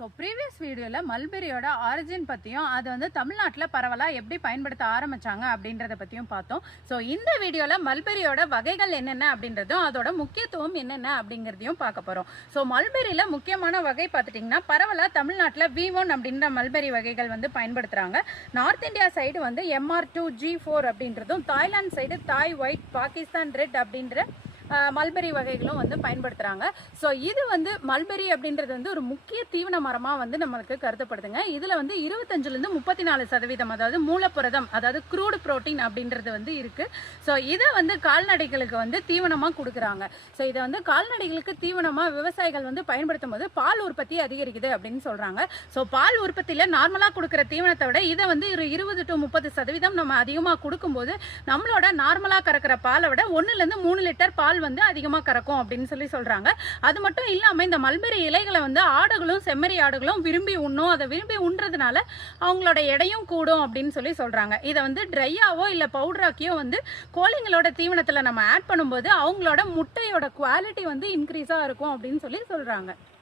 So previous வீடியோவில் மல்பெரியோட origin பற்றியும் அது வந்து தமிழ்நாட்டில் பரவலாக எப்படி பயன்படுத்த ஆரம்பித்தாங்க அப்படின்றத பற்றியும் பார்த்தோம். ஸோ இந்த வீடியோவில் மல்பெரியோட வகைகள் என்னென்ன அப்படின்றதும் அதோட முக்கியத்துவம் என்னென்ன அப்படிங்கிறதையும் பார்க்க போகிறோம். ஸோ மல்பெரியில் முக்கியமான வகை பார்த்துட்டிங்கன்னா பரவலாக தமிழ்நாட்டில் V1 அப்படின்ற மல்பெரி வகைகள் வந்து பயன்படுத்துகிறாங்க. நார்த் இந்தியா சைடு வந்து MR2 G4 அப்படின்றதும், தாய்லாந்து சைடு தாய் ஒயிட், பாகிஸ்தான் ரெட் அப்படின்ற மல்பெரி வகைகளும் வந்து பயன்படுத்துகிறாங்க. ஸோ இது வந்து மல்பெரி அப்படின்றது வந்து ஒரு முக்கிய தீவன மரமாக வந்து நம்மளுக்கு கருதப்படுதுங்க. இதில் வந்து 25லேருந்து 34% அதாவது மூலப்புரதம், அதாவது க்ரூடு புரோட்டீன் அப்படின்றது வந்து இருக்குது. ஸோ இதை வந்து கால்நடைகளுக்கு வந்து தீவனமாக கொடுக்குறாங்க. ஸோ இதை வந்து கால்நடைகளுக்கு தீவனமாக விவசாயிகள் வந்து பயன்படுத்தும் போது பால் உற்பத்தி அதிகரிக்குது அப்படின்னு சொல்கிறாங்க. ஸோ பால் உற்பத்தியில் நார்மலாக கொடுக்குற தீவனத்தை விட இதை வந்து 20 to 30% நம்ம அதிகமாக கொடுக்கும்போது நம்மளோட நார்மலாக கறக்கிற பாலை விட 1லேருந்து 3 லிட்டர் பால் வந்து அதிகமாக கறக்கும் அப்படின்னு சொல்றாங்க. அது மட்டும் இல்லாமல் இந்த மல்பெரி இலைகளை வந்து ஆடுகளும் செம்மறி ஆடுகளும் விரும்பி உண்ணும். அதை விரும்பி உண்றதுனால அவங்களோட எடையும் கூடும் அப்படின்னு சொல்றாங்க. இதை வந்து ட்ரையாவோ இல்லை பவுடராக்கியோ வந்து கோழிங்களோட தீவனத்தில் நம்ம ஆட் பண்ணும்போது அவங்களோட முட்டையோட குவாலிட்டி வந்து இன்க்ரீஸாக இருக்கும் அப்படின்னு சொல்றாங்க.